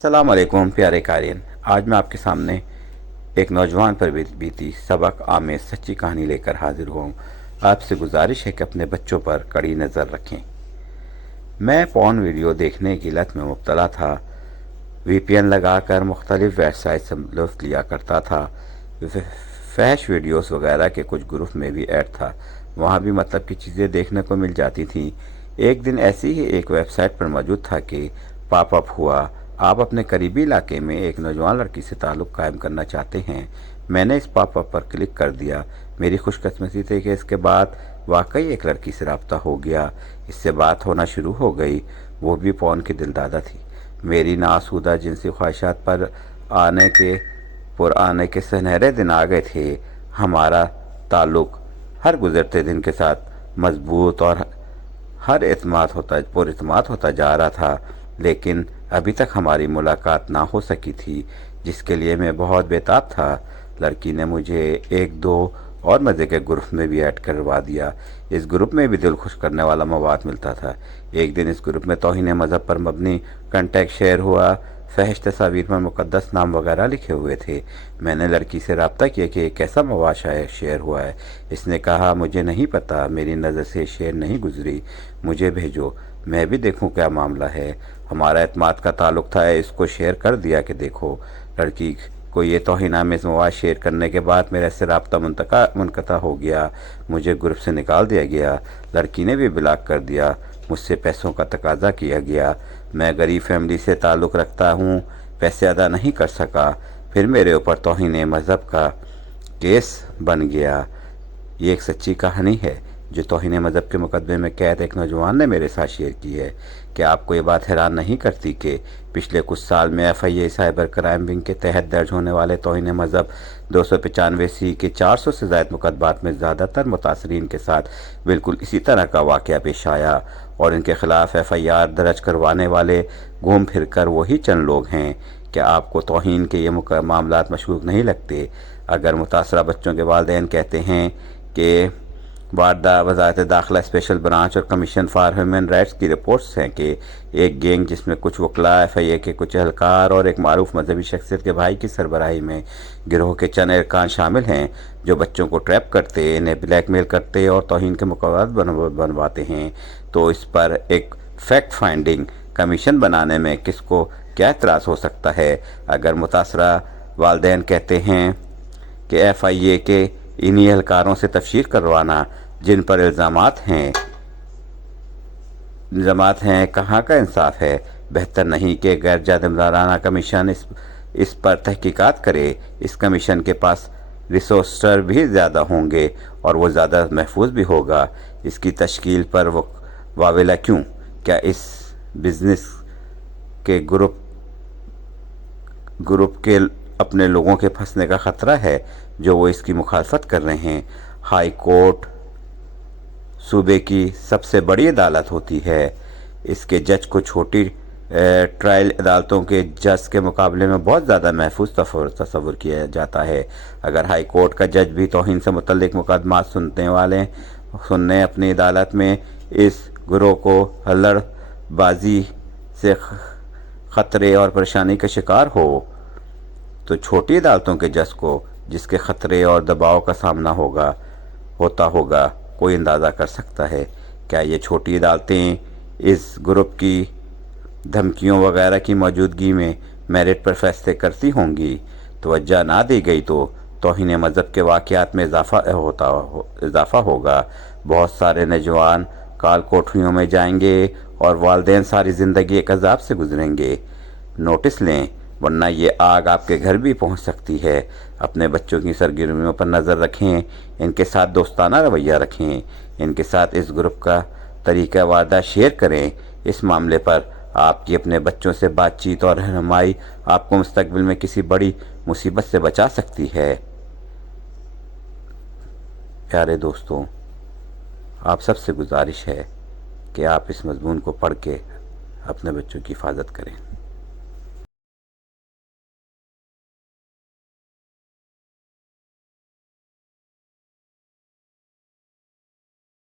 السلام علیکم پیارے قارئین، آج میں آپ کے سامنے ایک نوجوان پر بیتی سبق آمیز سچی کہانی لے کر حاضر ہوں۔ آپ سے گزارش ہے کہ اپنے بچوں پر کڑی نظر رکھیں۔ میں پورن ویڈیو دیکھنے کی لت میں مبتلا تھا۔ وی پی این لگا کر مختلف ویب سائٹ سے لطف لیا کرتا تھا۔ فحش ویڈیوز وغیرہ کے کچھ گروپ میں بھی ایڈ تھا، وہاں بھی مطلب کی چیزیں دیکھنے کو مل جاتی تھیں۔ ایک دن ایسی ہی ایک ویب سائٹ پر موجود تھا کہ پاپ اپ ہوا، آپ اپنے قریبی علاقے میں ایک نوجوان لڑکی سے تعلق قائم کرنا چاہتے ہیں۔ میں نے اس پاپ اپ پر کلک کر دیا۔ میری خوش قسمتی تھی کہ اس کے بعد واقعی ایک لڑکی سے رابطہ ہو گیا۔ اس سے بات ہونا شروع ہو گئی، وہ بھی پورن کی دل دادہ تھی۔ میری ناآسودہ جنسی خواہشات پر آنے کے سنہرے دن آ گئے تھے۔ ہمارا تعلق ہر گزرتے دن کے ساتھ مضبوط اور پر اعتماد ہوتا جا رہا تھا، لیکن ابھی تک ہماری ملاقات نہ ہو سکی تھی، جس کے لیے میں بہت بےتاب تھا۔ لڑکی نے مجھے ایک دو اور مزے کے گروپ میں بھی ایڈ کروا دیا۔ اس گروپ میں بھی دل خوش کرنے والا مواد ملتا تھا۔ ایک دن اس گروپ میں توہین مذہب پر مبنی کنٹینٹ شیئر ہوا، فحش تصاویر پر مقدس نام وغیرہ لکھے ہوئے تھے۔ میں نے لڑکی سے رابطہ کیا کہ یہ کیسا مواد شیئر ہوا ہے۔ اس نے کہا مجھے نہیں پتا، میری نظر سے شیئر نہیں گزری، مجھے بھیجو، میں بھی دیکھوں کیا معاملہ ہے۔ ہمارا اعتماد کا تعلق تھا، اس کو شیئر کر دیا کہ دیکھو۔ لڑکی کو یہ توہین آمیز مواد شیئر کرنے کے بعد میرے سے رابطہ منقطع ہو گیا، مجھے گروپ سے نکال دیا گیا۔ لڑکی نے بھی بلاک کر دیا، مجھ سے پیسوں کا تقاضا کیا گیا۔ میں غریب فیملی سے تعلق رکھتا ہوں، پیسے ادا نہیں کر سکا، پھر میرے اوپر توہین مذہب کا کیس بن گیا۔ یہ ایک سچی کہانی ہے جو توہین مذہب کے مقدمے میں قید ایک نوجوان نے میرے ساتھ شیئر کی ہے۔ کیا آپ کو یہ بات حیران نہیں کرتی کہ پچھلے کچھ سال میں FIA سائبر کرائم ونگ کے تحت درج ہونے والے توہین مذہب 295C کے 400 سے زائد مقدمات میں زیادہ تر متاثرین کے ساتھ بالکل اسی طرح کا واقعہ پیش آیا، اور ان کے خلاف FIR درج کروانے والے گھوم پھر کر وہی چند لوگ ہیں؟ کیا آپ کو توہین کے یہ معاملات مشکوک نہیں لگتے؟ اگر متاثرہ بچوں کے والدین کہتے ہیں کہ وزارت داخلہ اسپیشل برانچ اور کمیشن فار ہیومن رائٹس کی رپورٹس ہیں کہ ایک گینگ جس میں کچھ وکلاء، FIA کے کچھ اہلکار اور ایک معروف مذہبی شخصیت کے بھائی کی سربراہی میں گروہ کے چند ارکان شامل ہیں جو بچوں کو ٹریپ کرتے، انہیں بلیک میل کرتے اور توہین کے مقررات بنواتے ہیں، تو اس پر ایک فیکٹ فائنڈنگ کمیشن بنانے میں کس کو کیا اعتراض ہو سکتا ہے؟ اگر متاثرہ والدین کہتے ہیں کہ FIA کے انہی اہلکاروں سے تفتیش کروانا جن پر الزامات ہیں، کہاں کا انصاف ہے؟ بہتر نہیں کہ غیر جانبدارانہ کمیشن اس پر تحقیقات کرے؟ اس کمیشن کے پاس ریسورسز بھی زیادہ ہوں گے اور وہ زیادہ محفوظ بھی ہوگا۔ اس کی تشکیل پر واویلا کیوں؟ کیا اس بزنس کے گروپ کے اپنے لوگوں کے پھنسنے کا خطرہ ہے جو وہ اس کی مخالفت کر رہے ہیں؟ ہائی کورٹ صوبے کی سب سے بڑی عدالت ہوتی ہے، اس کے جج کو چھوٹی ٹرائل عدالتوں کے جج کے مقابلے میں بہت زیادہ محفوظ تصور کیا جاتا ہے۔ اگر ہائی کورٹ کا جج بھی توہین سے متعلق مقدمات سننے اپنی عدالت میں اس گروہ کو ہلڑ بازی سے خطرے اور پریشانی کا شکار ہو، تو چھوٹی عدالتوں کے جج کو جس کے خطرے اور دباؤ کا سامنا ہوتا ہوگا کوئی اندازہ کر سکتا ہے؟ کیا یہ چھوٹی عدالتیں اس گروپ کی دھمکیوں وغیرہ کی موجودگی میں میرٹ پر فیصلے کرتی ہوں گی؟ توجہ نہ دی گئی تو توہین مذہب کے واقعات میں اضافہ ہوگا۔ بہت سارے نوجوان کال کوٹھریوں میں جائیں گے اور والدین ساری زندگی ایک عذاب سے گزریں گے۔ نوٹس لیں، ورنہ یہ آگ آپ کے گھر بھی پہنچ سکتی ہے۔ اپنے بچوں کی سرگرمیوں پر نظر رکھیں، ان کے ساتھ دوستانہ رویہ رکھیں، ان کے ساتھ اس گروپ کا طریقہ واردات شیئر کریں۔ اس معاملے پر آپ کی اپنے بچوں سے بات چیت اور رہنمائی آپ کو مستقبل میں کسی بڑی مصیبت سے بچا سکتی ہے۔ پیارے دوستوں، آپ سب سے گزارش ہے کہ آپ اس مضمون کو پڑھ کے اپنے بچوں کی حفاظت کریں۔